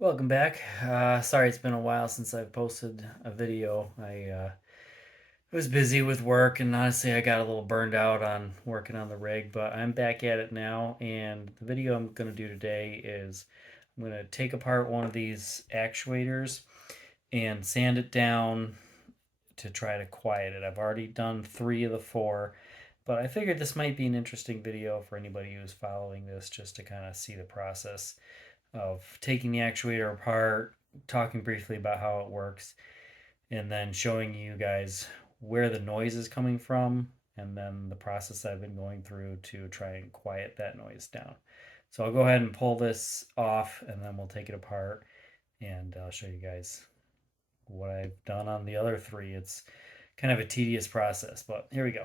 Welcome back. Sorry it's been a while since I've posted a video. I was busy with work and honestly I got a little burned out on working on the rig, but I'm back at it now. And the video I'm going to do today is I'm going to take apart one of these actuators and sand it down to try to quiet it. I've already done 3 of the 4, but I figured this might be an interesting video for anybody who's following this, just to kind of see the process of taking the actuator apart, talking briefly about how it works, and then showing you guys where the noise is coming from, and then the process I've been going through to try and quiet that noise down. So I'll go ahead and pull this off, and then we'll take it apart, and I'll show you guys what I've done on the other 3. It's kind of a tedious process, but here we go.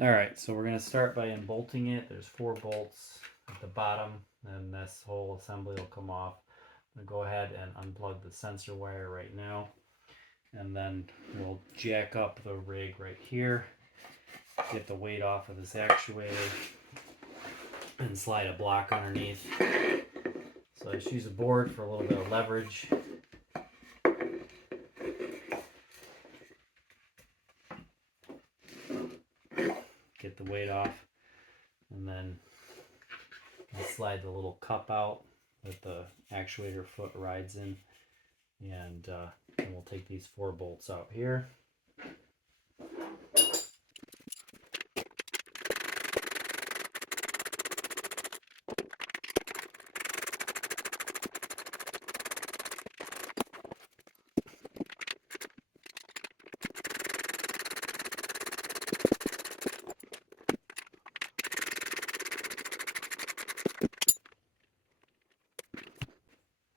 All right, so we're going to start by unbolting it. There's 4 bolts at the bottom, and this whole assembly will come off. I'm going to go ahead and unplug the sensor wire right now, and then we'll jack up the rig right here, get the weight off of this actuator, and slide a block underneath. So I just use a board for a little bit of leverage. Get the weight off, and then I'll slide the little cup out that the actuator foot rides in, and then we'll take these 4 bolts out here.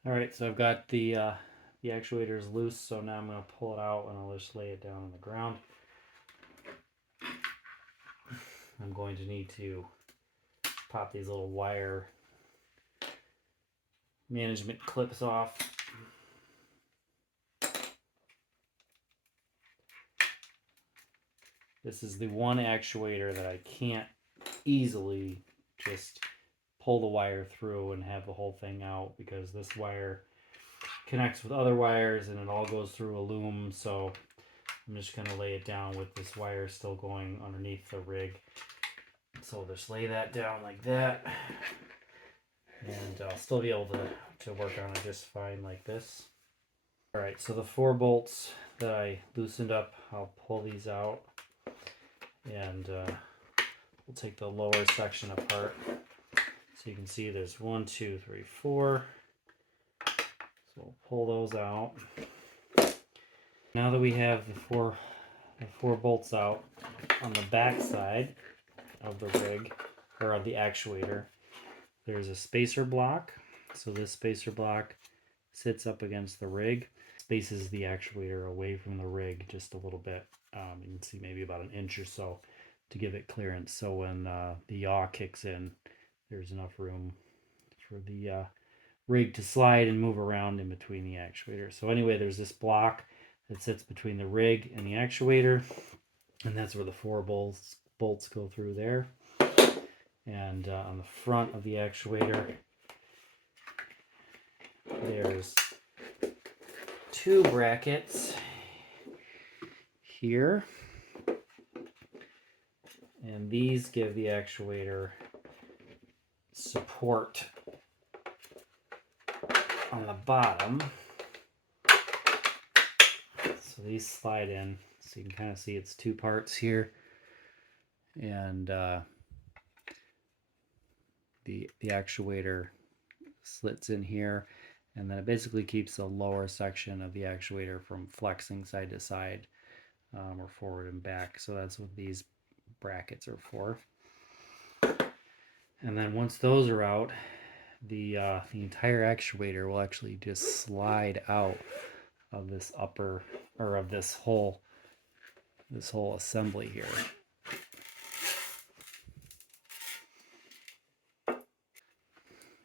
All right, so I've got the actuators loose, so now I'm going to pull it out and I'll just lay it down on the ground. I'm going to need to pop these little wire management clips off. This is the one actuator that I can't easily just pull the wire through and have the whole thing out, because this wire connects with other wires and it all goes through a loom. So I'm just going to lay it down with this wire still going underneath the rig. So I'll just lay that down like that, and I'll still be able to work on it just fine like this. Alright, so the 4 bolts that I loosened up, I'll pull these out, and we'll take the lower section apart. So you can see there's 1, 2, 3, 4. So we'll pull those out. Now that we have the four bolts out, on the back side of the rig, or of the actuator, there's a spacer block. So this spacer block sits up against the rig, spaces the actuator away from the rig just a little bit. You can see maybe about an inch or so to give it clearance, so when the yaw kicks in, there's enough room for the rig to slide and move around in between the actuator. So anyway, there's this block that sits between the rig and the actuator, and that's where the 4 bolts go through there. And on the front of the actuator, there's 2 brackets here, and these give the actuator support on the bottom. So these slide in, so you can kind of see it's 2 parts here, and the actuator slits in here, and then it basically keeps the lower section of the actuator from flexing side to side, or forward and back. So that's what these brackets are for. And then once those are out, the entire actuator will actually just slide out of this upper, or of this whole assembly here.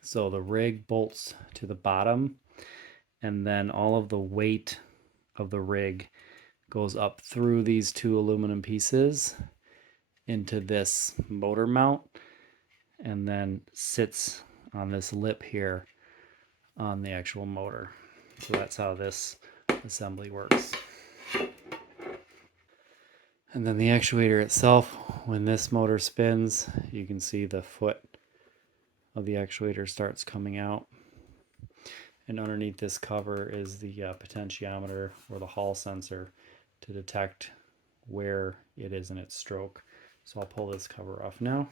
So the rig bolts to the bottom, and then all of the weight of the rig goes up through these 2 aluminum pieces into this motor mount, and then sits on this lip here on the actual motor. So that's how this assembly works. And then the actuator itself, when this motor spins, you can see the foot of the actuator starts coming out. And underneath this cover is the potentiometer or the Hall sensor to detect where it is in its stroke. So I'll pull this cover off now.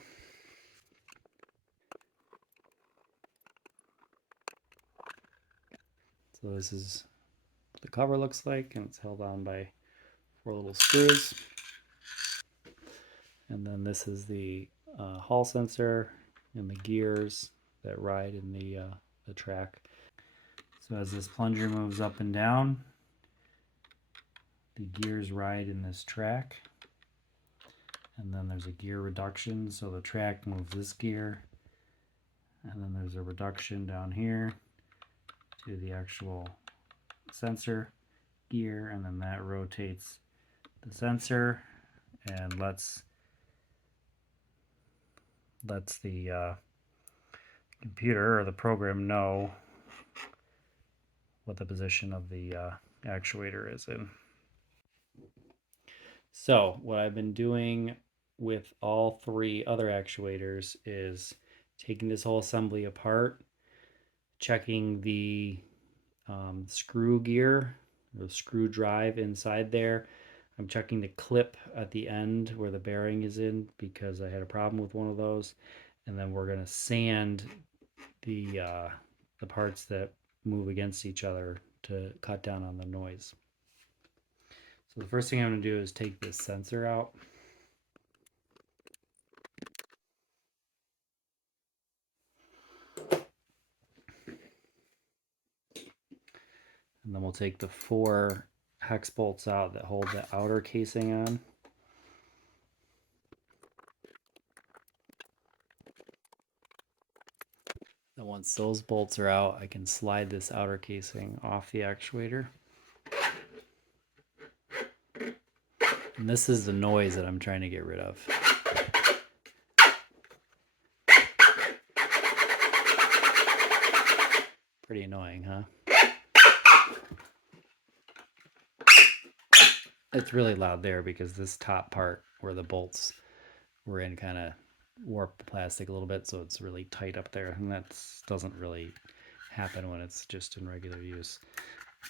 So this is what the cover looks like, and it's held on by 4 little screws. And then this is the Hall sensor and the gears that ride in the track. So as this plunger moves up and down, the gears ride in this track. And then there's a gear reduction, so the track moves this gear. And then there's a reduction down here to the actual sensor gear, and then that rotates the sensor and lets the computer or the program know what the position of the actuator is in. So what I've been doing with all 3 other actuators is taking this whole assembly apart, checking the screw gear or screw drive inside there. I'm checking the clip at the end where the bearing is in because I had a problem with one of those. And then we're going to sand the parts that move against each other to cut down on the noise. So the first thing I'm going to do is take this sensor out. And then we'll take the 4 hex bolts out that hold the outer casing on. And once those bolts are out, I can slide this outer casing off the actuator. And this is the noise that I'm trying to get rid of. Pretty annoying, huh? It's really loud there because this top part where the bolts were in kind of warped the plastic a little bit, so it's really tight up there, and that doesn't really happen when it's just in regular use.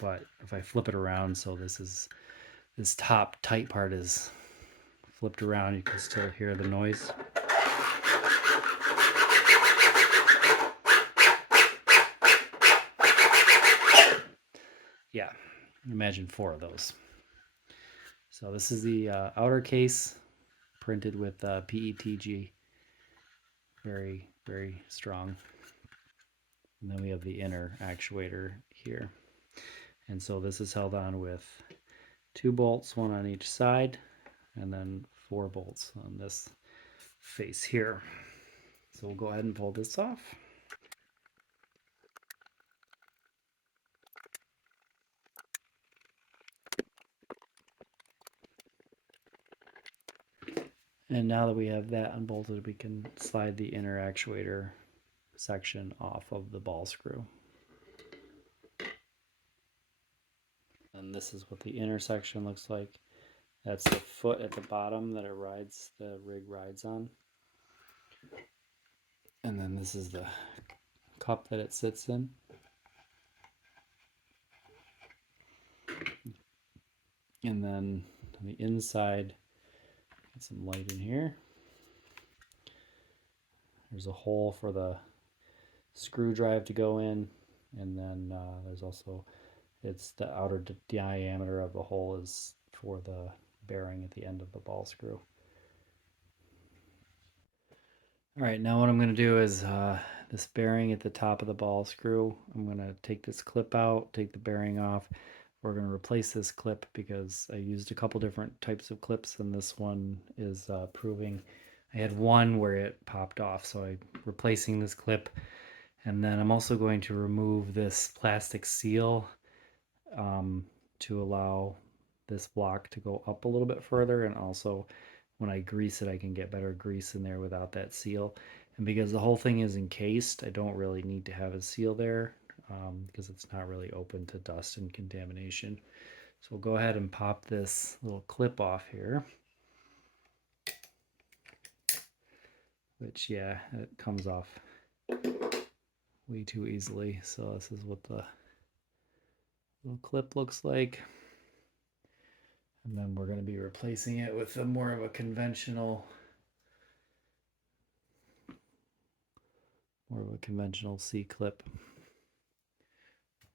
But if I flip it around, so this top tight part is flipped around, you can still hear the noise. Yeah, imagine 4 of those. So this is the outer case printed with PETG. Very, very strong. And then we have the inner actuator here. And so this is held on with 2 bolts, 1 on each side, and then 4 bolts on this face here. So we'll go ahead and pull this off. And now that we have that unbolted, we can slide the inner actuator section off of the ball screw. And this is what the inner section looks like. That's the foot at the bottom that the rig rides on. And then this is the cup that it sits in. And then on the inside, get some light in here. There's a hole for the screw drive to go in, and then there's also, it's the outer diameter of the hole is for the bearing at the end of the ball screw. All right, now what I'm going to do is this bearing at the top of the ball screw, I'm going to take this clip out, take the bearing off. We're going to replace this clip because I used a couple different types of clips, and this one is proving. I had one where it popped off, so I'm replacing this clip. And then I'm also going to remove this plastic seal to allow this block to go up a little bit further, and also when I grease it I can get better grease in there without that seal. And because the whole thing is encased, I don't really need to have a seal there. because it's not really open to dust and contamination. So we'll go ahead and pop this little clip off here, which, yeah, it comes off way too easily. So this is what the little clip looks like. And then we're going to be replacing it with a more of a conventional C-clip.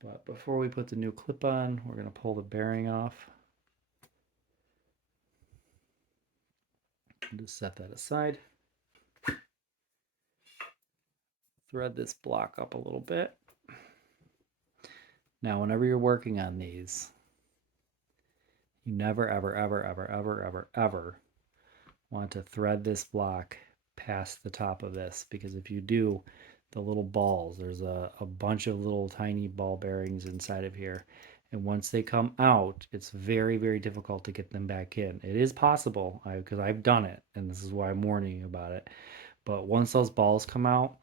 But before we put the new clip on, we're going to pull the bearing off. Just set that aside. Thread this block up a little bit. Now, whenever you're working on these, you never, ever, ever, ever, ever, ever, ever want to thread this block past the top of this, because if you do, the little balls, there's a bunch of little tiny ball bearings inside of here, and once they come out, it's very, very difficult to get them back in. It is possible, because I've done it, and this is why I'm warning you about it. But once those balls come out,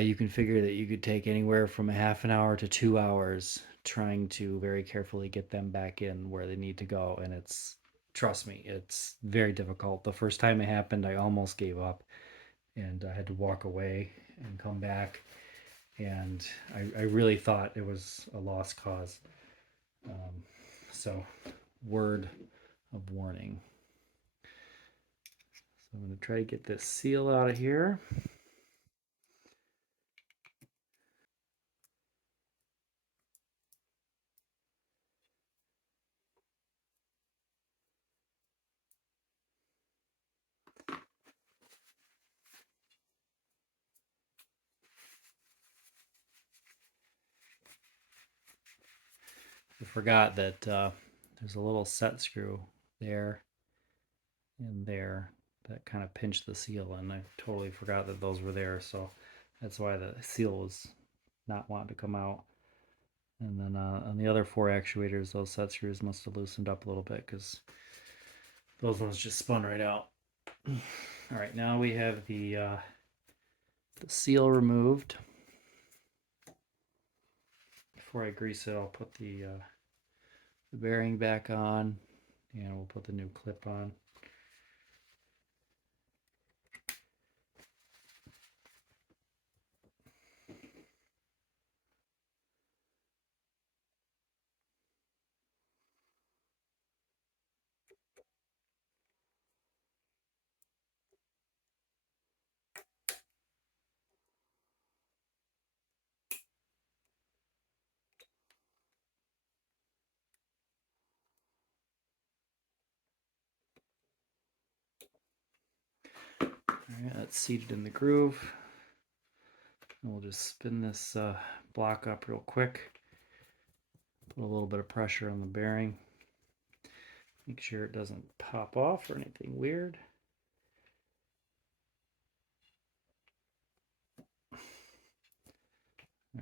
you can figure that you could take anywhere from a half an hour to 2 hours trying to very carefully get them back in where they need to go. And it's, trust me, it's very difficult. The first time it happened, I almost gave up and I had to walk away and come back. And I really thought it was a lost cause. So, word of warning. So I'm going to try to get this seal out of here. I forgot that there's a little set screw there and there that kind of pinch the seal, and I totally forgot that those were there, so that's why the seal was not wanting to come out. And then on the other 4 actuators, those set screws must have loosened up a little bit because those ones just spun right out. All right, now we have the seal removed. Before I grease it, I'll put the bearing back on, and we'll put the new clip on. Alright, that's seated in the groove. And we'll just spin this block up real quick. Put a little bit of pressure on the bearing. Make sure it doesn't pop off or anything weird.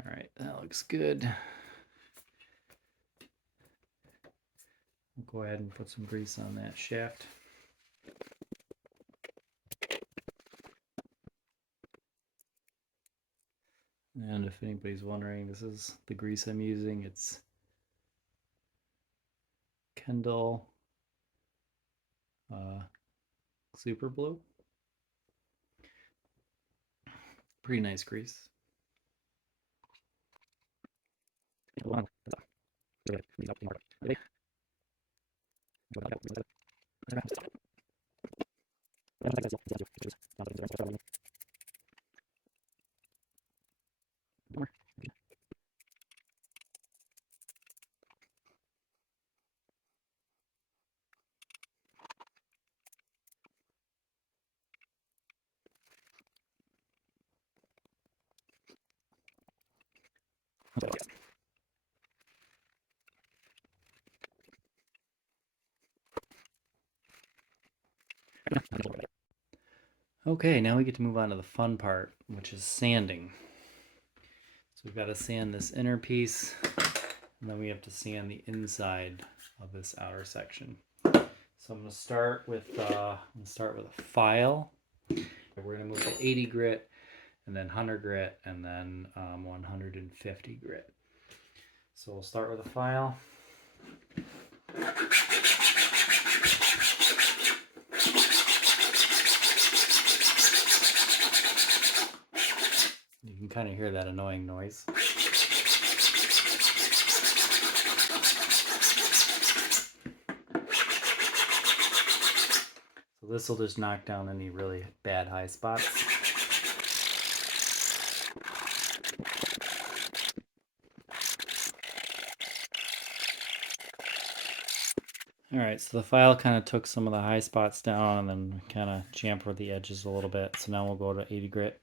Alright, that looks good. We'll go ahead and put some grease on that shaft. And if anybody's wondering, this is the grease I'm using. It's Kendall Super Blue. Pretty nice grease. Okay, now we get to move on to the fun part, which is sanding. So we've got to sand this inner piece, and then we have to sand the inside of this outer section. So I'm going to start with a file. We're going to move to 80 grit, and then 100 grit, and then 150 grit. So we'll start with a file. You can kind of hear that annoying noise. So this will just knock down any really bad high spots. Alright, so the file kind of took some of the high spots down and then kind of chamfered the edges a little bit. So now we'll go to 80 grit.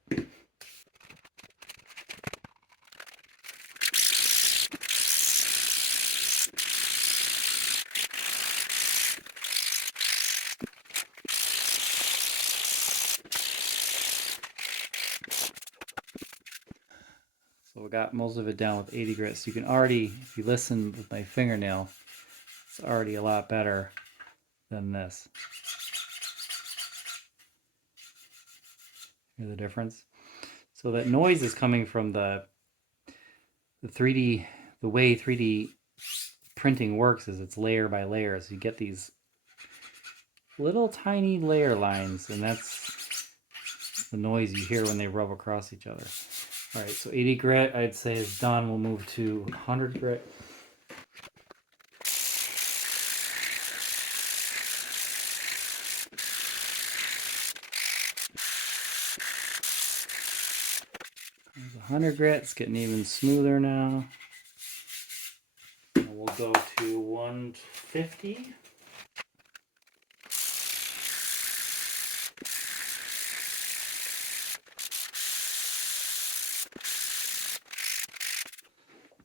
So we got most of it down with 80 grit. So you can already, if you listen with my fingernail, it's already a lot better than this. Hear the difference? So that noise is coming from the 3D, the way 3D printing works is it's layer by layer. So you get these little tiny layer lines, and that's the noise you hear when they rub across each other. All right, so 80 grit I'd say is done. We'll move to 100 grit. There's 100 grit. It's getting even smoother now. And we'll go to 150.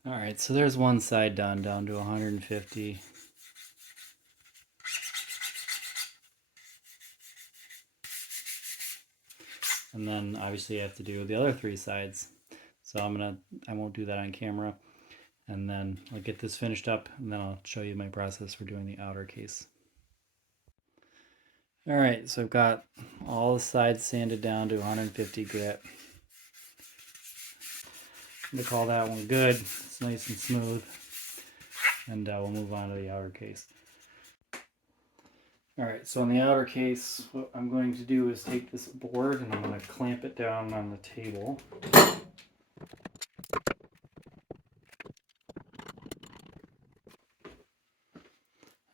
All right, so there's one side done, down to 150. And then obviously I have to do the other 3 sides. So I won't do that on camera. And then I'll get this finished up, and then I'll show you my process for doing the outer case. All right, so I've got all the sides sanded down to 150 grit. I'm gonna call that one good. It's nice and smooth. And we'll move on to the outer case. All right, so on the outer case, what I'm going to do is take this board and I'm going to clamp it down on the table.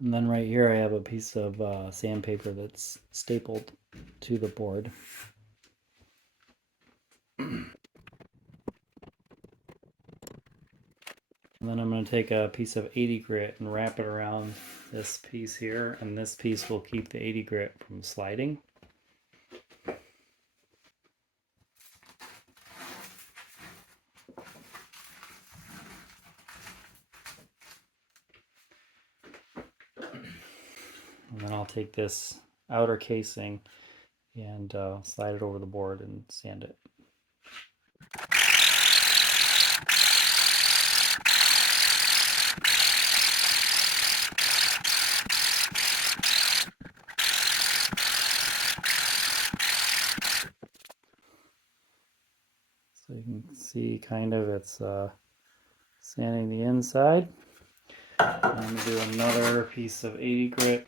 And then right here I have a piece of sandpaper that's stapled to the board. And then I'm going to take a piece of 80 grit and wrap it around this piece here, and this piece will keep the 80 grit from sliding. And then I'll take this outer casing and slide it over the board and sand it. So you can see kind of it's sanding the inside. I'm going to do another piece of 80 grit.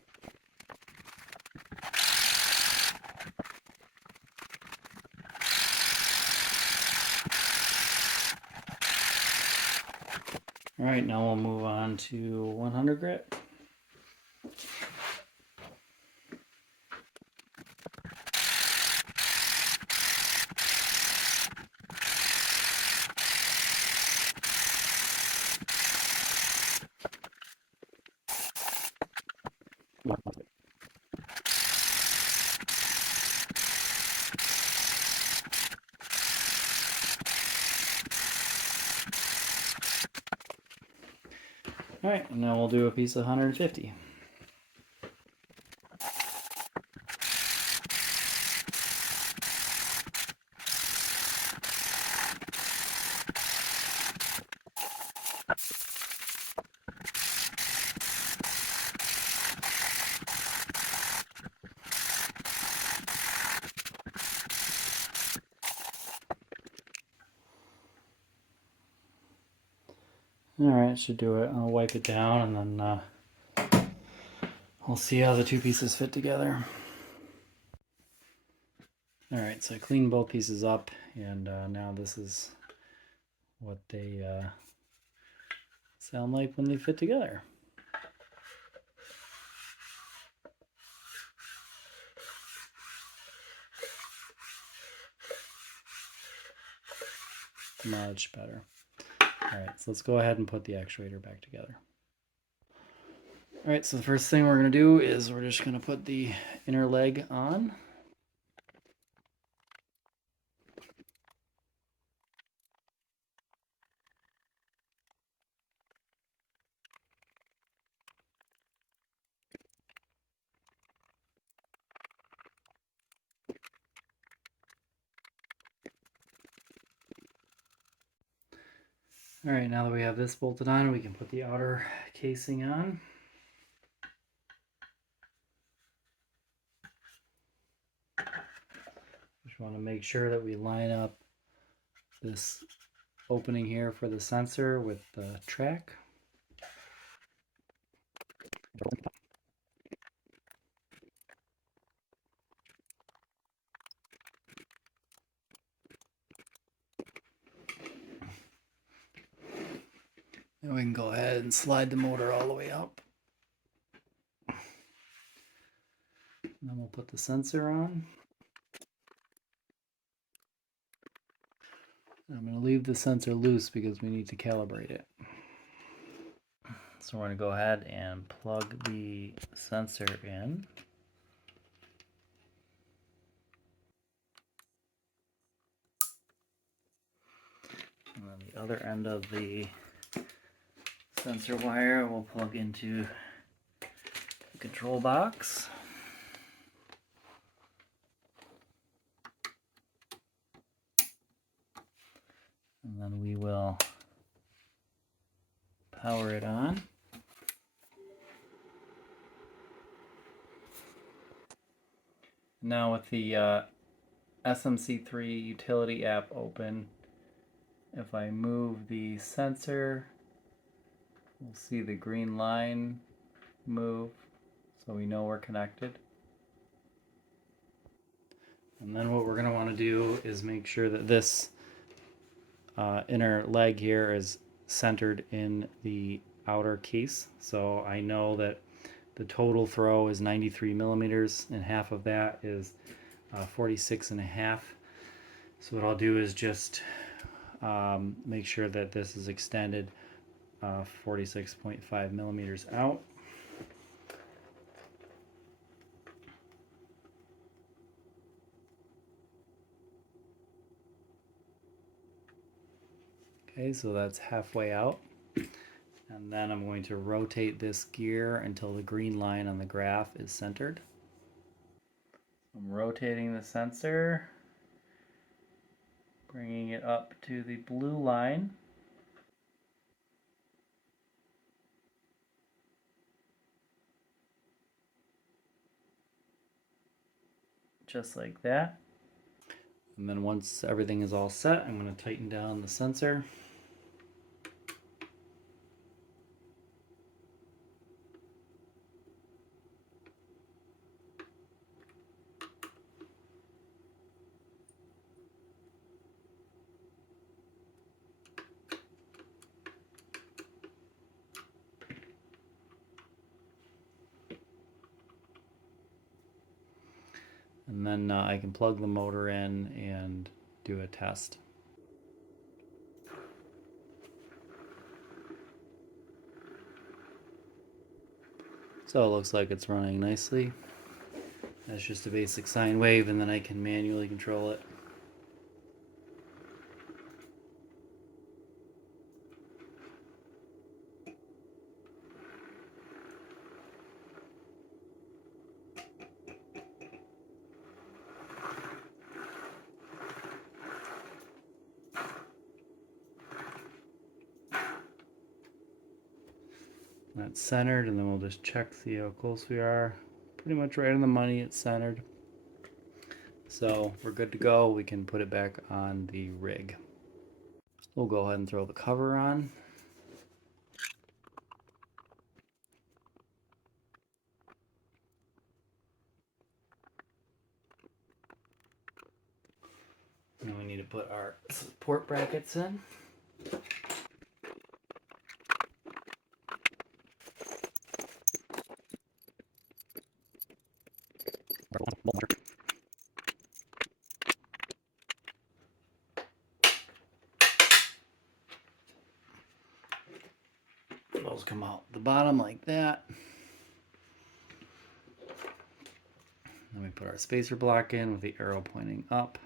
All right, now we'll move on to 100 grit. All right, and now we'll do a piece of 150. Alright, should do it. I'll wipe it down and then we'll see how the two pieces fit together. Alright, so I cleaned both pieces up, and now this is what they sound like when they fit together. Much better. Alright, so let's go ahead and put the actuator back together. Alright, so the first thing we're going to do is we're just going to put the inner leg on. Alright, now that we have this bolted on, we can put the outer casing on. Just want to make sure that we line up this opening here for the sensor with the track. And we can go ahead and slide the motor all the way up. And then we'll put the sensor on. I'm going to leave the sensor loose because we need to calibrate it. So we're going to go ahead and plug the sensor in. And then the other end of the sensor wire will plug into the control box. And then we will power it on. Now with the SMC3 utility app open, if I move the sensor, we'll see the green line move, so we know we're connected. And then what we're going to want to do is make sure that this inner leg here is centered in the outer case. So I know that the total throw is 93 millimeters, and half of that is 46 and a half. So what I'll do is just make sure that this is extended 46.5 millimeters out. Okay, so that's halfway out. And then I'm going to rotate this gear until the green line on the graph is centered. I'm rotating the sensor, bringing it up to the blue line. Just like that. And then once everything is all set, I'm going to tighten down the sensor. And then I can plug the motor in and do a test. So it looks like it's running nicely. That's just a basic sine wave, and then I can manually control it. That's centered, and then we'll just check, see how close we are. Pretty much right on the money, it's centered. So we're good to go. We can put it back on the rig. We'll go ahead and throw the cover on. put our support brackets in. Those come out the bottom like that. Then we put our spacer block in with the arrow pointing up.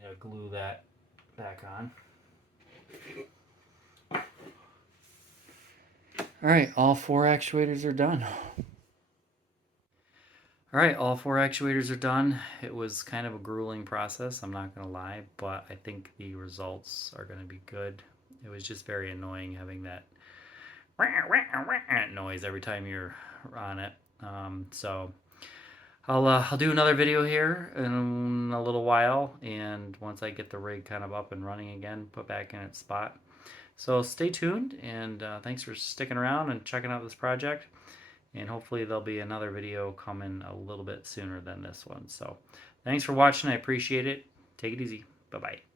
Yeah, glue that back on. All right, all 4 actuators are done. All right, all 4 actuators are done. It was kind of a grueling process, I'm not gonna lie, but I think the results are gonna be good. It was just very annoying having that noise every time you're on it. So I'll do another video here in a little while, and once I get the rig kind of up and running again, put back in its spot. So stay tuned, and thanks for sticking around and checking out this project. And hopefully there'll be another video coming a little bit sooner than this one. So thanks for watching. I appreciate it. Take it easy. Bye-bye.